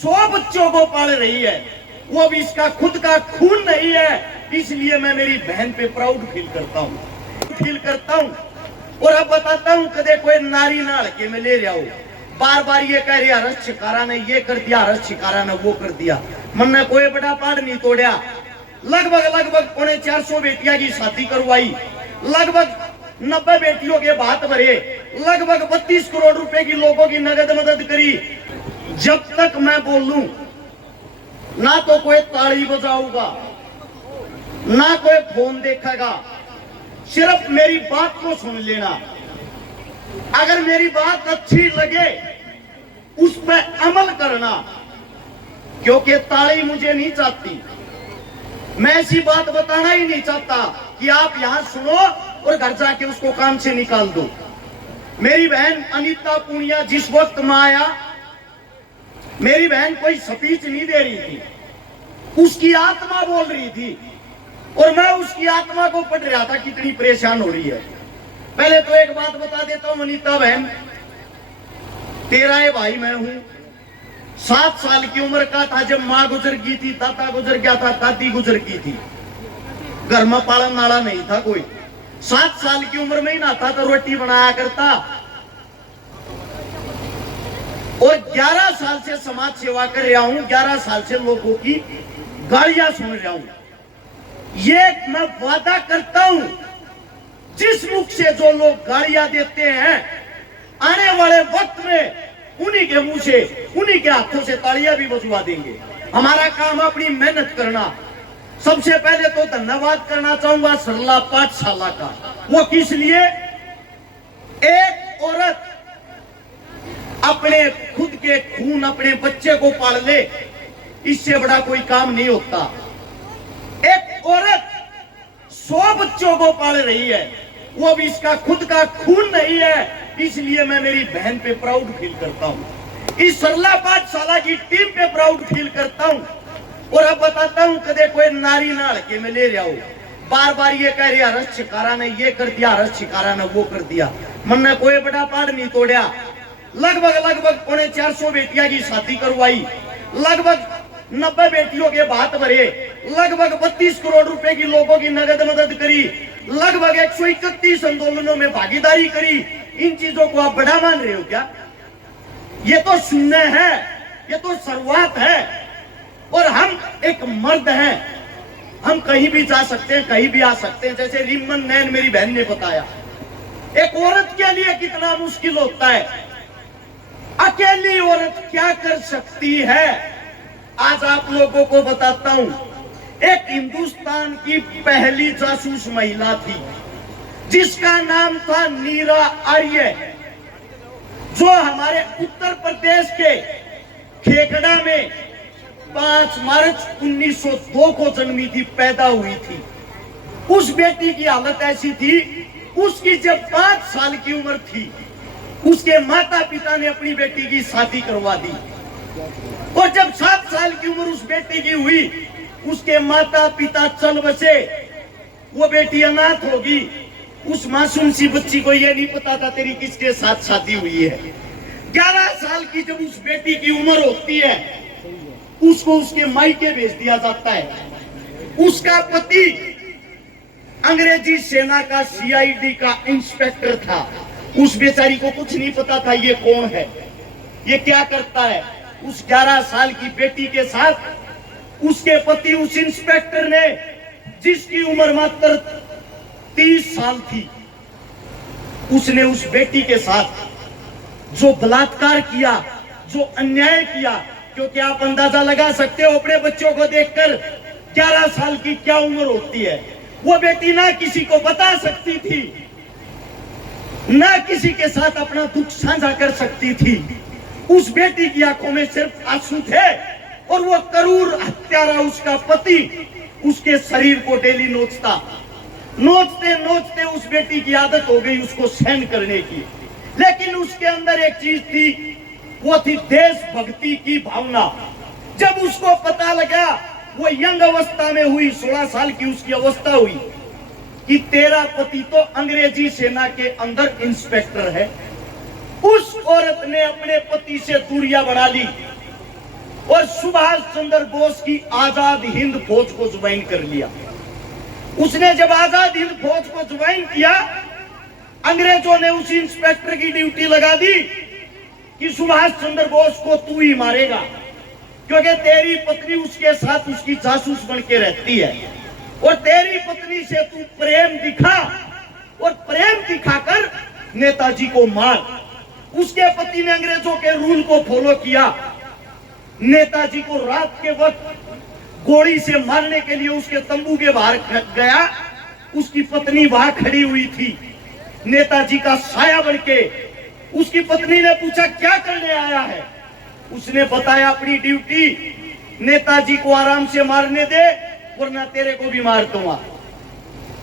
100 बच्चों को पाल रही है, वो भी इसका खुद का खून नहीं है, इसलिए मैं मेरी बहन पे प्राउड फील करता हूँ। और अब बताता हूँ, कदे कोई नारी ना हड़के में ले रहा हो, बार बार ये कह रहा हरस शिकारा ने ये कर दिया, हरस शिकारा ने वो कर दिया, मन ने कोई बड़ा पाड़ नहीं तोड़ा। लगभग 450 बेटियां की शादी करवाई, लगभग 90 बेटियों के बात भरे, लगभग 32 करोड़ रुपए की लोगों की नगद मदद करी। जब तक मैं बोलूं ना तो कोई ताली बजाऊगा, ना कोई फोन देखेगा, सिर्फ मेरी बात को सुन लेना। अगर मेरी बात अच्छी लगे उस पर अमल करना, क्योंकि ताली मुझे नहीं चाहती। मैं ऐसी बात बताना ही नहीं चाहता कि आप यहां सुनो और घर जाके उसको काम से निकाल दो। मेरी बहन अनीता पुनिया जिस वक्त में आया, मेरी बहन कोई स्पीच नहीं दे रही थी, उसकी आत्मा बोल रही थी और मैं उसकी आत्मा को पढ़ रहा था, कितनी परेशान हो रही है। पहले तो एक बात बता देता हूं अनीता बहन, तेरा है भाई मैं हूं। 7 साल की उम्र का था जब माँ गुजर गई थी, दादा गुजर गया था, दादी गुजर गई थी, घर में पालन नाला नहीं था कोई। 7 साल की उम्र में ही नहाता तो रोटी बनाया करता, और 11 साल से समाज सेवा कर रहा हूं, 11 साल से लोगों की गालियां सुन रहा हूं। ये मैं वादा करता हूं, जिस मुख से जो लोग गालियां देते हैं, आने वाले वक्त में उन्हीं के मुंह से, उन्हीं के हाथों से तालियां भी बजवा देंगे। हमारा काम अपनी मेहनत करना। सबसे पहले तो धन्यवाद करना चाहूंगा सरला पाठशाला का। वो किस लिए? एक औरत अपने खुद के खून अपने बच्चे को पाल ले, इससे बड़ा कोई काम नहीं होता। एक औरत 100 बच्चों को पाल रही है, वो भी इसका खुद का खून नहीं है, इसलिए मैं मेरी बहन पे प्राउड फील करता हूँ, इस सरला पाठशाला की टीम पे प्राउड फील करता हूँ। और अब बताता हूँ, कदे कोई नारी ना हड़के में ले रहा हो, बार बार ये कह रहा हरस शिकारा ने ये कर दिया, हरस शिकारा ने वो कर दिया, मन ने कोई बड़ा पाड़ नहीं तोड़ा। लगभग 450 बेटियां की शादी करवाई, लगभग 90 बेटियों के बात भरे, लगभग 32 करोड़ रुपए की लोगों की नगद मदद करी, लगभग 131 आंदोलनों में भागीदारी करी। इन चीजों को आप बड़ा मान रहे हो क्या? ये तो शून्य है, ये तो शुरुआत है। और हम एक मर्द हैं, हम कहीं भी जा सकते हैं, कहीं भी आ सकते हैं। जैसे रिमन नैन मेरी बहन ने बताया, एक औरत के लिए कितना मुश्किल होता है, अकेली औरत क्या कर सकती है। आज आप लोगों को बताता हूं, एक हिंदुस्तान की पहली जासूस महिला थी जिसका नाम था नीरा आर्य, जो हमारे उत्तर प्रदेश के खेकड़ा में 5 मार्च 1902 को जन्मी थी, पैदा हुई थी। उस बेटी की हालत ऐसी थी, उसकी जब 5 साल की उम्र थी, उसके माता पिता ने अपनी बेटी की शादी करवा दी। और जब 7 साल की उम्र उस बेटी की हुई, उसके माता पिता चल बसे, वो बेटी अनाथ होगी। उस मासूम सी बच्ची को ये नहीं पता था तेरी किसके साथ शादी हुई है। 11 साल की जब उस बेटी की उम्र होती है, उसको उसके मायके भेज दिया जाता है। उसका पति अंग्रेजी सेना का CID का इंस्पेक्टर था। उस बेचारी को कुछ नहीं पता था ये कौन है, ये क्या करता है। उस 11 साल की बेटी के साथ उसके पति, उस इंस्पेक्टर ने, जिसकी उम्र मात्र 30 साल थी, उसने उस बेटी के साथ जो बलात्कार किया, जो अन्याय किया, क्योंकि आप अंदाजा लगा सकते हो अपने बच्चों को देखकर 11 साल की क्या उम्र होती है। वो बेटी ना किसी को बता सकती थी, ना किसी के साथ अपना दुख साझा कर सकती थी। उस बेटी की आंखों में सिर्फ आंसू थे, और वो क्रूर हत्यारा उसका पति उसके शरीर को डेली नोचता। नोचते नोचते उस बेटी की आदत हो गई उसको सहन करने की। लेकिन उसके अंदर एक चीज थी, वो थी देशभक्ति की भावना। जब उसको पता लगा, वो यंग अवस्था में हुई, 16 साल की उसकी अवस्था हुई, कि तेरा पति तो अंग्रेजी सेना के अंदर इंस्पेक्टर है, उस औरत ने अपने पति से दूरियां बना ली और सुभाष चंद्र बोस की आजाद हिंद फौज को ज्वाइन कर लिया। उसने जब आजाद हिंद फौज को ज्वाइन किया, अंग्रेजों ने उसी इंस्पेक्टर की ड्यूटी लगा दी कि सुभाष चंद्र बोस को तू ही मारेगा, क्योंकि तेरी पत्नी उसके साथ उसकी जासूस बन के रहती है और तेरी पत्नी से तू प्रेम दिखा और प्रेम दिखाकर नेताजी को मार। उसके पति ने अंग्रेजों के रूल को फॉलो किया। नेताजी को रात के वक्त गोली से मारने के लिए उसके तंबू के बाहर गया। उसकी पत्नी वहां खड़ी हुई थी, नेताजी का साया बनके। उसकी पत्नी ने पूछा क्या करने आया है? उसने बताया अपनी ड्यूटी, नेताजी को आराम से मारने दे वरना तेरे को भी मार दूंगा।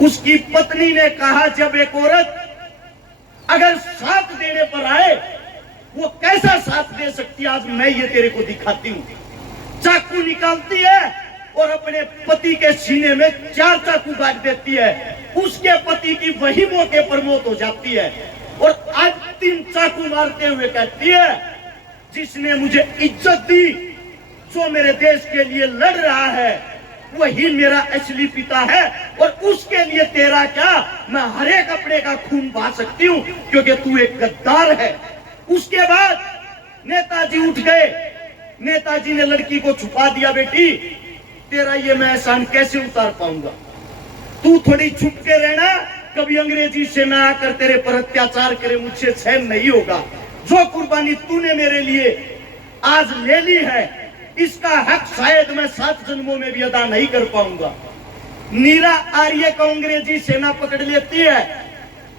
उसकी पत्नी ने कहा जब एक औरत अगर साथ देने पर आए वो कैसा साथ दे सकती है, आज मैं ये तेरे को दिखाती हूं। चाकू निकालती है और अपने पति के सीने में 4 चाकू काट देती है। उसके पति की वही मौके पर मौत हो जाती है और आज 3 चाकू मारते हुए कहती है जिसने मुझे इज्जत दी, जो मेरे देश के लिए लड़ रहा है, वही मेरा असली पिता है और उसके लिए तेरा क्या, मैं हर एक अपने का खून बहा सकती हूँ क्योंकि तू एक गद्दार है। उसके बाद नेताजी उठ गए। नेताजी ने लड़की को छुपा दिया, बेटी तेरा ये मैं एहसान कैसे उतार पाऊंगा, तू थोड़ी छुप के रहना, कभी अंग्रेजी सेना आकर तेरे पर अत्याचार करे मुझसे सहन नहीं होगा। जो कुर्बानी तूने मेरे लिए आज ले ली है इसका हक शायद मैं 7 जन्मों में भी अदा नहीं कर पाऊंगा। नीरा आर्य को अंग्रेजी सेना पकड़ लेती है।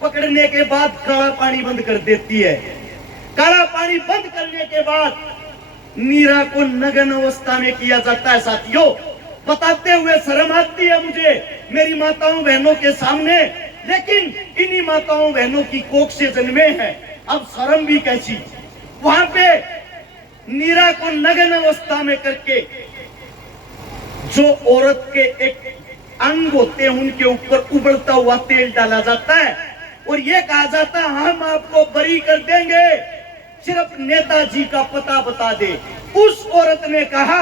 पकड़ने के बाद काला पानी बंद कर देती है। काला पानी बंद करने के बाद नीरा को नग्न अवस्था में किया जाता है। साथियों, बताते हुए शर्म आती है मुझे मेरी माताओं बहनों के सामने, लेकिन इन्हीं माताओं बहनों की कोख से जन्मे हैं, अब शर्म भी कैसी। वहां पे नीरा को नग्न अवस्था में करके जो औरत के एक अंग होते हैं उनके ऊपर उबलता हुआ तेल डाला जाता है और ये कहा जाता है हम आपको बरी कर देंगे, सिर्फ नेताजी का पता बता दे। उस औरत ने कहा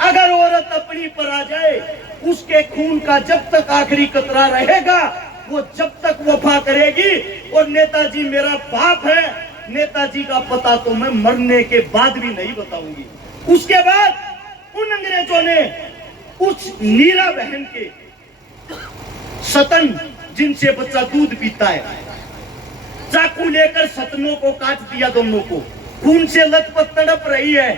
अगर औरत अपनी पर आ जाए उसके खून का जब तक आखिरी कतरा रहेगा वो जब तक वफा करेगी और नेताजी मेरा बाप है, नेताजी का पता तो मैं मरने के बाद भी नहीं बताऊंगी। उसके बाद उन अंग्रेजों ने उस नीरा बहन के सतन जिनसे बच्चा दूध पीता है, चाकू लेकर सतनों को काट दिया, दोनों को। खून से लथपथ तड़प रही है।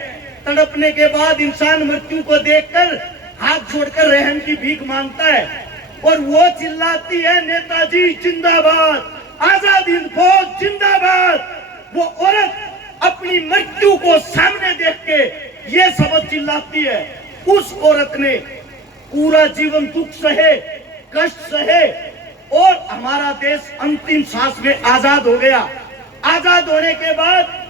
तड़पने के बाद इंसान मृत्यु को देखकर हाथ जोड़कर रहम की भीख मांगता है और वो चिल्लाती है नेताजी जिंदाबाद, आजाद हिंद फौज जिंदाबाद। वो औरत अपनी मृत्यु को सामने देख के ये शब्द चिल्लाती है। उस औरत ने पूरा जीवन दुख सहे, कष्ट सहे और हमारा देश अंतिम सांस में आजाद हो गया। आजाद होने के बाद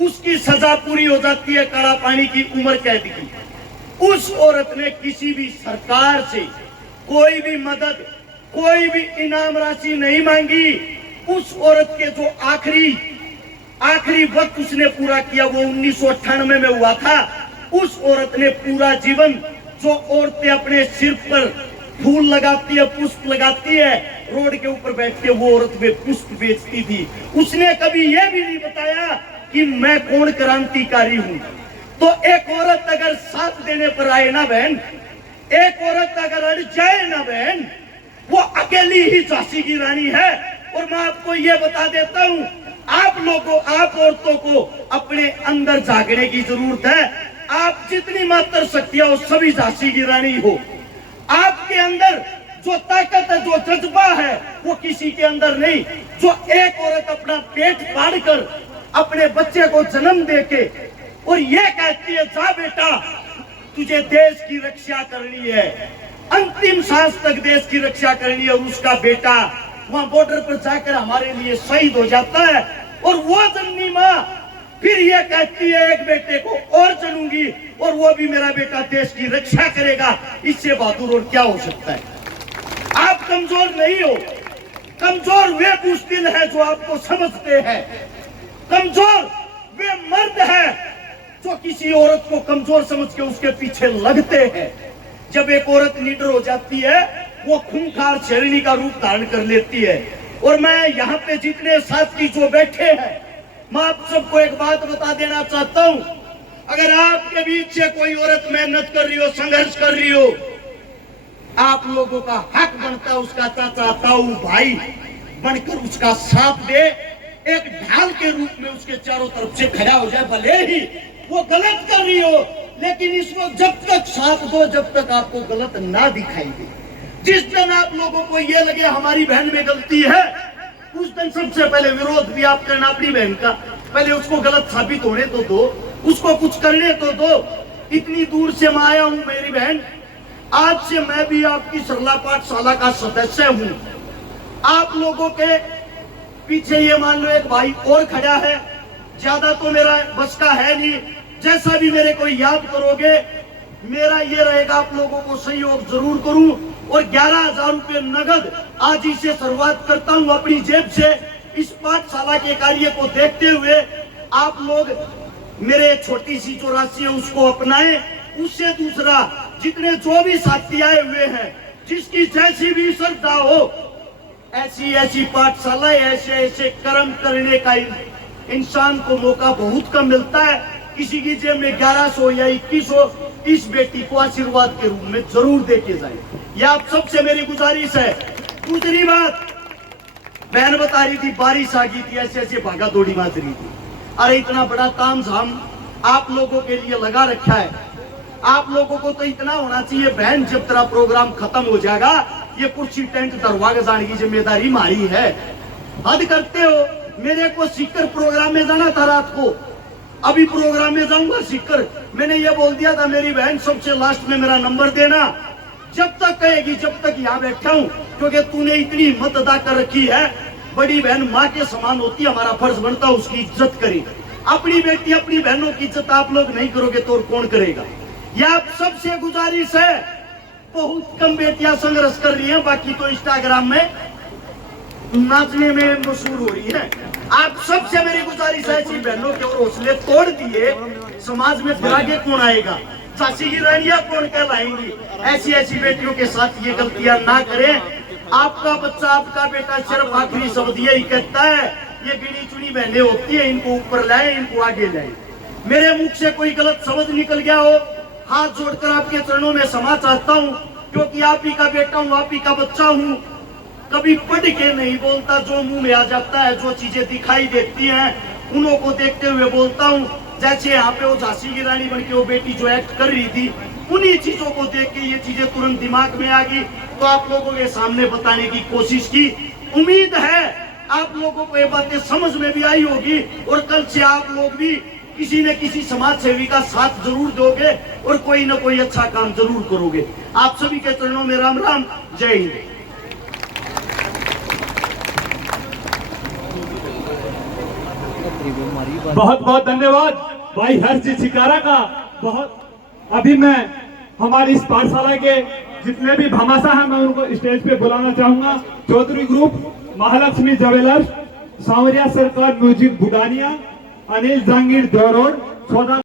उसकी सजा पूरी हो जाती है, काला पानी की उम्र कैद की। उस औरत ने किसी भी सरकार से कोई भी मदद, कोई भी इनाम राशि नहीं मांगी। उस औरत के जो आखिरी वक्त उसने पूरा किया वो 1998 में हुआ था। उस औरत ने पूरा जीवन, जो औरतें अपने सिर पर फूल लगाती है, पुष्प लगाती है, रोड के ऊपर बैठ के वो औरत में पुष्प बेचती थी, उसने कभी यह भी नहीं बताया कि मैं कौन क्रांतिकारी हूं। तो एक औरत अगर साथ देने पर आए ना बहन, एक औरत अगर अड़ जाए ना बहन, वो अकेली ही झांसी की रानी है। और मैं आपको ये बता देता हूं, आप लोगों, आप औरतों को अपने अंदर जागने की जरूरत है। आप जितनी मात्र शक्ति हो सभी झांसी की रानी हो। आपके अंदर जो ताकत है, जो जज्बा है, वो किसी के अंदर नहीं। जो एक औरत अपना पेट फाड़ कर अपने बच्चे को जन्म देके और ये कहती है जा बेटा तुझे देश की रक्षा करनी है, अंतिम सांस तक देश की रक्षा करनी है, और उसका बेटा वहां बॉर्डर पर जाकर हमारे लिए शहीद हो जाता है। और वो जननी माँ फिर ये कहती है एक बेटे को और चलूंगी और वो भी मेरा बेटा देश की रक्षा करेगा। इससे बहादुर और क्या हो सकता है? आप कमजोर नहीं हो, कमजोर वे बुज़दिल है जो आपको समझते हैं, कमजोर वे मर्द है जो किसी किसी औरत को कमजोर समझ के उसके पीछे लगते हैं। जब एक औरत लीडर हो जाती है वो खूंखार शेरनी का रूप धारण कर लेती है। और मैं यहाँ पे जितने साथी जो बैठे हैं, मैं आप सबको एक बात बता देना चाहता हूँ, अगर आपके बीच से कोई औरत मेहनत कर रही हो, संघर्ष कर रही हो, आप लोगों का हक बनता है उसका चाचा ताऊ भाई बनकर उसका साथ दे, एक ढाल के रूप में उसके चारों तरफ से खड़ा हो जाए। भले ही वो गलत कर रही हो, लेकिन इस वक्त जब तक साथ दो जब तक आपको गलत ना दिखाई दे। जिस दिन आप लोगों को ये लगे हमारी बहन में गलती है, उस दिन सबसे पहले विरोध भी आप करना अपनी बहन का। पहले उसको गलत साबित होने तो दो, उसको कुछ करने तो दो। इतनी दूर से मैं आया हूं मेरी बहन, आज से मैं भी आपकी सरला पाठशाला का सदस्य हूं। आप लोगों के पीछे ये मान लो एक भाई और खड़ा है, ज्यादा तो मेरा बस का है नहीं, जैसा भी मेरे को याद करोगे मेरा ये रहेगा आप लोगों को सहयोग जरूर करूं। और 11,000 रुपये नगद आज ही से शुरुआत करता हूं अपनी जेब से। इस पाठशाला के कार्य को देखते हुए आप लोग मेरे छोटी सी जो राशि है उसको अपनाएं। उससे दूसरा, जितने जो भी साथी आए हुए हैं, जिसकी जैसी भी श्रद्धा हो, ऐसी ऐसी पाठशाला, ऐसे ऐसे कर्म करने का इंसान को मौका बहुत कम मिलता है। किसी की जेब में 1100 या 2100 इस बेटी को आशीर्वाद के रूप में जरूर देके जाए, यह आप सबसे मेरी गुजारिश है। दूसरी बात, बहन बता रही थी बारिश आ गई थी, ऐसे ऐसे भागा दौड़ी मार रही थी। अरे इतना बड़ा तामझाम आप लोगों के लिए लगा रखा है, आप लोगों को तो इतना होना चाहिए, बहन जब तेरा प्रोग्राम खत्म हो जाएगा ये कुर्सी टेंट दरवा के जाने की जिम्मेदारी हमारी है। हद करते हो। मेरे को सीकर प्रोग्राम में जाना था रात को, अभी प्रोग्राम में जाऊंगा सीकर। मैंने ये बोल दिया था मेरी बहन सबसे लास्ट में मेरा नंबर देना, जब तक कहेगी जब तक यहाँ बैठा हूँ, क्योंकि तूने इतनी हिम्मत अदा कर रखी है। बड़ी बहन माँ के समान होती है, हमारा फर्ज बनता है उसकी इज्जत करें। अपनी बेटी अपनी बहनों की इज्जत आप लोग नहीं करोगे तो और कौन करेगा। यह आप सबसे गुजारिश है। बहुत कम बेटियां संघर्ष कर रही हैं, बाकी तो इंस्टाग्राम में नाचने में मशहूर हो रही है। आप सबसे मेरी गुजारिश है, ऐसी बहनों के और हौसले तोड़ दिए समाज में फिर आगे कौन आएगा, झांसी की रानियां कौन कहलाएंगी। ऐसी ऐसी बेटियों के साथ ये गलतियां ना करें। आपका बच्चा आपका बेटा सिर्फ आखिरी शब्द यही कहता है, ये गिनी चुनी बहनें होती है, इनको ऊपर लाए, इनको आगे लाए। मेरे मुख से कोई गलत शब्द निकल गया हो, हाथ जोड़कर आपके चरणों में क्षमा चाहता हूँ, क्योंकि आप ही का बेटा हूँ, आप ही का बच्चा हूँ। कभी पढ़ के नहीं बोलता, जो मुंह में आ जाता है, जो चीजें दिखाई देती हैं उन्हों को देखते हुए बोलता हूँ। जैसे यहाँ पे वो झांसी की रानी बन के वो बेटी जो एक्ट कर रही थी, उन्हीं चीजों को देख के ये चीजें तुरंत दिमाग में आ गई, तो आप लोगों के सामने बताने की कोशिश की। उम्मीद है आप लोगों को ये बातें समझ में भी आई होगी, और कल से आप लोग भी किसी न किसी समाज सेवी का साथ जरूर दोगे और कोई न कोई अच्छा काम जरूर करोगे। आप सभी के चरणों में राम राम, जय हिंद। बहुत बहुत धन्यवाद भाई हर्ष शिकारा का। बहुत अभी मैं हमारी इस पाठशाला के जितने भी भामाशाह हैं मैं उनको स्टेज पे बुलाना चाहूंगा। चौधरी ग्रुप, महालक्ष्मी ज्वेलर्स, सांवरिया सरकार म्यूजिक बुडानिया, अनिल जहांगीर दौरोड, सौदा